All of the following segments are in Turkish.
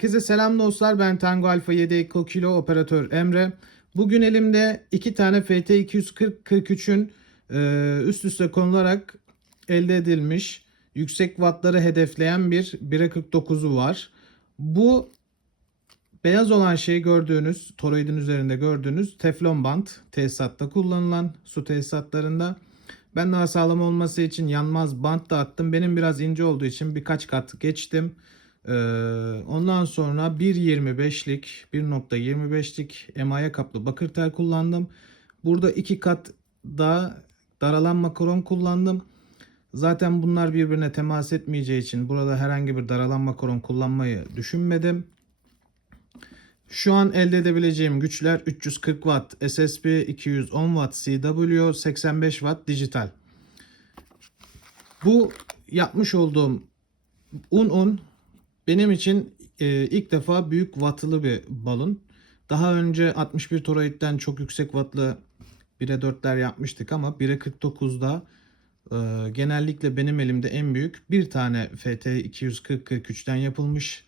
Herkese selam dostlar. Ben Tango Alfa 7 Eko Kilo operatör Emre. Bugün elimde iki tane FT 240 43'ün e, üst üste konularak elde edilmiş yüksek wattları hedefleyen bir 1'e 49'u var. Bu beyaz olan şey gördüğünüz toroidin üzerinde gördüğünüz teflon bant tesisatta kullanılan su tesisatlarında. Ben daha sağlam olması için yanmaz bant da attım. Benim biraz ince olduğu için birkaç kat geçtim. Ee, ondan sonra 1.25'lik 1.25'lik emaye kaplı bakır tel kullandım. Burada iki kat da daralan makaron kullandım. Zaten bunlar birbirine temas etmeyeceği için burada herhangi bir daralan makaron kullanmayı düşünmedim. Şu an elde edebileceğim güçler 340 Watt SSB, 210 Watt CW, 85 Watt dijital. Bu yapmış olduğum un un benim için e, ilk defa büyük wattlı bir balon. Daha önce 61 toroidden çok yüksek wattlı 1'e 4'ler yapmıştık ama 1'e 49'da e, genellikle benim elimde en büyük bir tane FT 240-43'ten yapılmış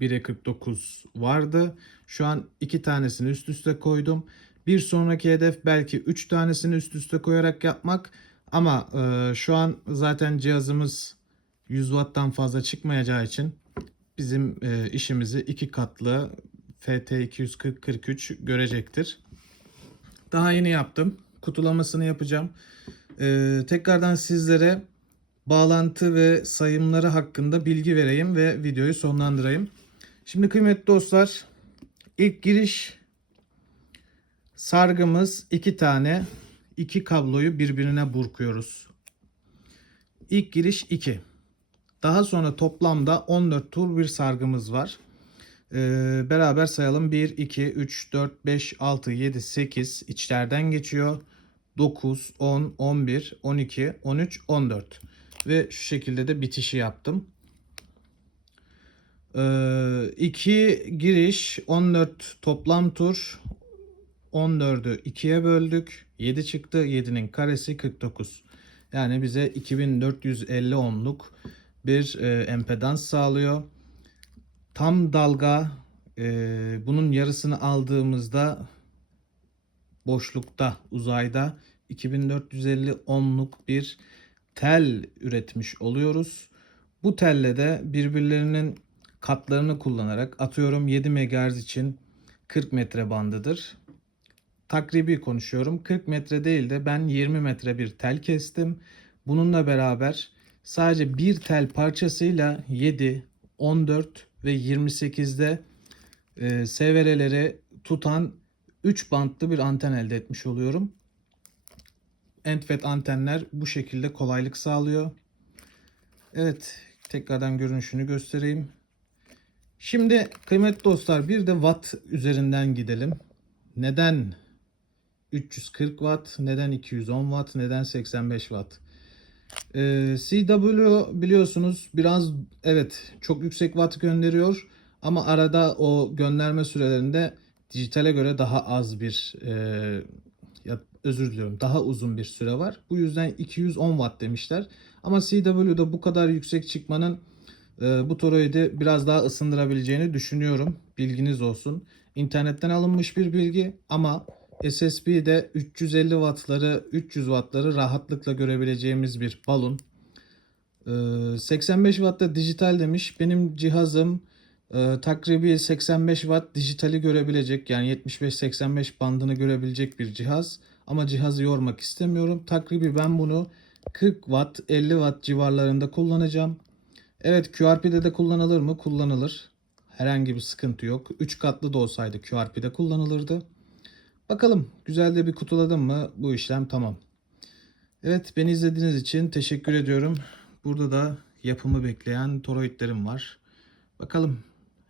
1'e 49 vardı. Şu an iki tanesini üst üste koydum. Bir sonraki hedef belki 3 tanesini üst üste koyarak yapmak. Ama e, şu an zaten cihazımız 100 watttan fazla çıkmayacağı için bizim e, işimizi iki katlı FT 240-43 görecektir. Daha yeni yaptım. Kutulamasını yapacağım. E, tekrardan sizlere bağlantı ve sayımları hakkında bilgi vereyim ve videoyu sonlandırayım. Şimdi kıymetli dostlar ilk giriş sargımız iki tane iki kabloyu birbirine burkuyoruz. İlk giriş 2. Daha sonra toplamda 14 tur bir sargımız var. Ee, beraber sayalım. 1, 2, 3, 4, 5, 6, 7, 8 içlerden geçiyor. 9, 10, 11, 12, 13, 14. Ve şu şekilde de bitişi yaptım. 2 giriş 14 toplam tur 14'ü 2'ye böldük 7 çıktı 7'nin karesi 49 yani bize 2450 ohmluk bir e, empedans sağlıyor tam dalga e, bunun yarısını aldığımızda boşlukta uzayda 2450 ohmluk bir tel üretmiş oluyoruz bu telle de birbirlerinin katlarını kullanarak atıyorum 7 MHz için 40 metre bandıdır. Takribi konuşuyorum. 40 metre değil de ben 20 metre bir tel kestim. Bununla beraber sadece bir tel parçasıyla 7, 14 ve 28'de e, SVR'leri tutan 3 bantlı bir anten elde etmiş oluyorum. Entfet antenler bu şekilde kolaylık sağlıyor. Evet, tekrardan görünüşünü göstereyim. Şimdi kıymetli dostlar bir de watt üzerinden gidelim. Neden 340 watt, neden 210 watt, neden 85 watt? Ee, CW biliyorsunuz biraz evet çok yüksek watt gönderiyor ama arada o gönderme sürelerinde dijitale göre daha az bir e, ya, özür diliyorum daha uzun bir süre var. Bu yüzden 210 watt demişler. Ama CW'da bu kadar yüksek çıkmanın e, bu toroidi biraz daha ısındırabileceğini düşünüyorum. Bilginiz olsun. İnternetten alınmış bir bilgi ama SSB'de 350 wattları 300 wattları rahatlıkla görebileceğimiz bir balon. E, 85 wattta dijital demiş. Benim cihazım e, takribi 85 watt dijitali görebilecek yani 75-85 bandını görebilecek bir cihaz. Ama cihazı yormak istemiyorum. Takribi ben bunu 40 watt 50 watt civarlarında kullanacağım. Evet QRP'de de kullanılır mı? Kullanılır. Herhangi bir sıkıntı yok. 3 katlı da olsaydı QRP'de kullanılırdı. Bakalım güzel de bir kutuladım mı bu işlem tamam. Evet beni izlediğiniz için teşekkür ediyorum. Burada da yapımı bekleyen toroidlerim var. Bakalım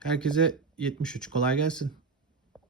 herkese 73 kolay gelsin.